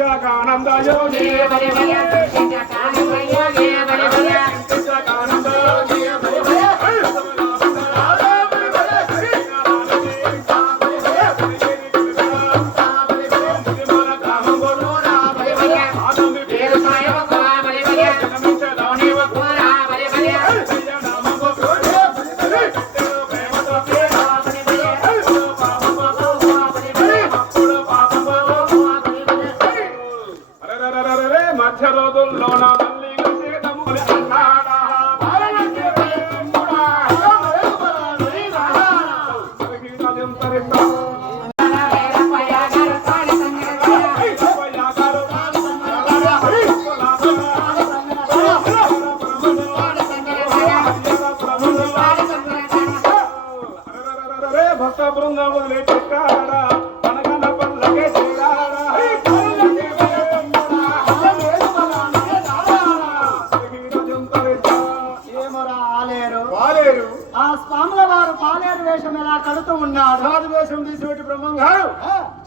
ఆనంద యోగి మధ్య రోజుల్లోన భక్త బృందం వదిలేటాడా అనగన పల్లకే చేరాడా ఆ స్వాముల వారు పాలేరు వేషం ఎలా కడుతూ ఉన్నాడు. సాధు వేషం తీసినట్టు బ్రహ్మంగారు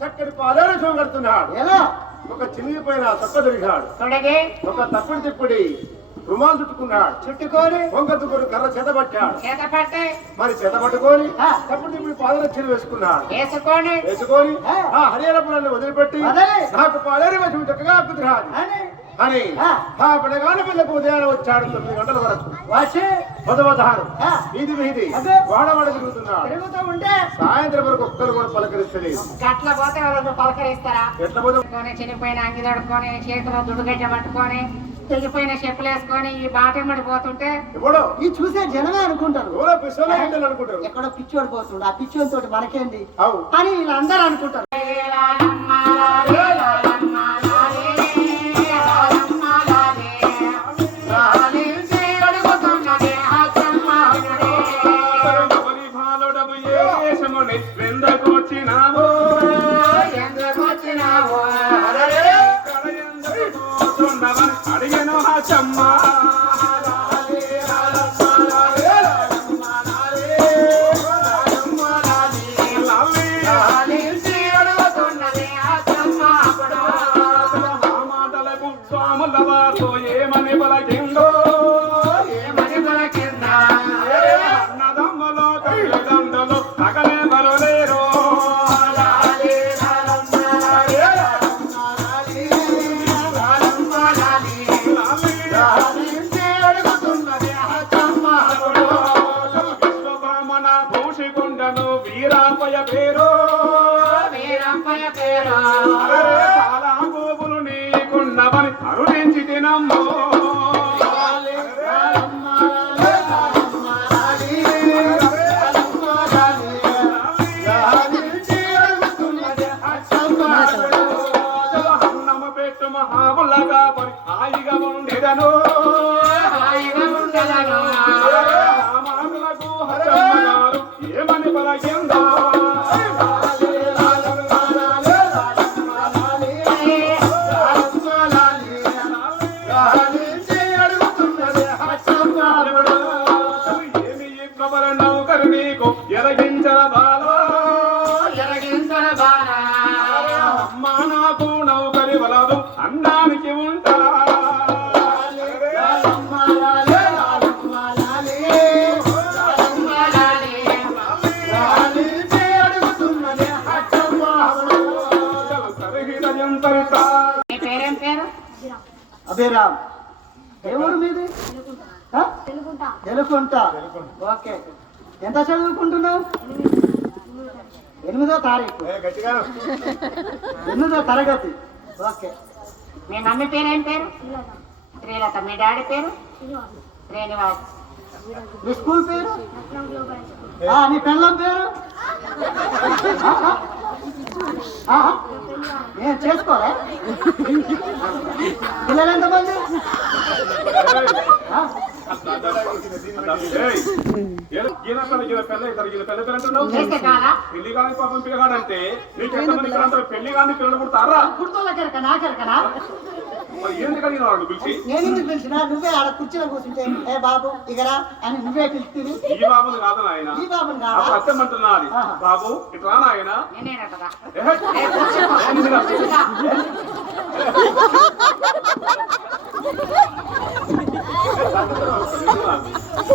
చక్కటి పాలేరు వేషం కడుతున్నాడు. ఎలా ఒక చినిగిపోయిన తొక్క దొరికాడు. ఒక తప్పుడు తిప్పుడి రుమాలు చుట్టుకున్నాడు. చుట్టుకొని వంగతుకుడు కర్ర చేతబట్టాడు. మరి చేతబట్టుకొని ఆ. తప్పుడు తిప్పుడు పాదరక్షలు వేసుకున్నాడు. వేసుకొని ఆ హరిహరపురాన్ని వదిలిపెట్టి నాకు పాలేరు వేషం చక్కగా కుదిరాదు అని ఆ పడగాని పిల్లకు ఉదయాన్నే వచ్చాడు. 9 గంటల వరకు వచ్చి మొదమధారు వీధి వీధి అదే. వాడవాడ తిరుగుతున్నాడు. తిరుగుతూ ఉంటే సాయంత్రం వరకు ఒక్కరు కూడా పలకరిస్తలేదు. గట్ల పోతే వాళ్ళని పలకరిస్తారా? ఎట్లా పోతే చినిపోయిన అంగి తడుకొని చేతిలో దుడుగడ్డ పట్టుకొని తెగిపోయిన చెప్పులు వేసుకొని ఈ బాటెమ్మడి పోతుంటే ఎవడో ఈ చూసే జనమే అనుకుంటారు. ఎవరో పిసోలో ఏంటని అనుకుంటారు. ఎక్కడో పిచ్చోడు పోతుండు, ఆ పిచ్చోడి తోటి మనకేంది అవు అని వీళ్ళందరూ అనుకుంటారు. ఎవరి బాలుడవు ఏ దేశముని వెందకు వచ్చినావు అడిగను హచ్చమ్మ మాటలకు స్వాముల వారు ఏమని పలకిందో అన్నదమ్మలో తల్లిదండ్రులు సకలే బరులేరు విశ్వబ్రహ్మణ భూషికొండను వీరాపయ పేరు చాలా గోపులు నీకున్నవని అరుణించి తినమ్మో అన్నమ పెట్టు మహాములగా పరి హాయిగా ఉండేదను రామానులకు హరమ్మ గారు ఏమని పలకిందో ఏమి ఇవ్వబల నౌకరు నీకు ఎరగించర బాలా అమ్మా నాకు నౌకరి వలదు అన్నానికి ఉంటా నీ పేరేం పేరు? అభిరామ్ ఏ ఊరు మీది? ఆ? తెలుకుంట. ఓకే, ఎంత చదువుకుంటున్నావు? 8వ తారీఖు, 8వ తరగతి. ఓకే, మీ మమ్మీ పేరేం పేరు? శ్రీలత. మీ డాడీ పేరు? శ్రీనివాస్. మీ స్కూల్ పేరు? నీ పెళ్ళం పేరు? నేను చేసుకోలే. పిల్లలు ఎంతమంది? పెళ్లి కాని పాపం పిల్లగాడంటే నీకు ఎంతమంది పెళ్లి కాని పిల్లలు పుడతారా? కుర్తోళ్ళకెరక నాకెరకనా? మరి ఎందుకు అడిగినాడు పిలిచి? నేను ఎందుకు పిలిచినా? నువ్వే ఆడ కుర్చీలో కూర్చుంటే ఏ బాబు ఇగరా అని నువ్వే పిలిచి ఈ బాబుని కాదు నాయన, ఈ బాబుని కాదా? సత్యమంటున్నది. బాబు ఇట్లా నాయన నేనేనటరా?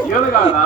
ఏడు కాదా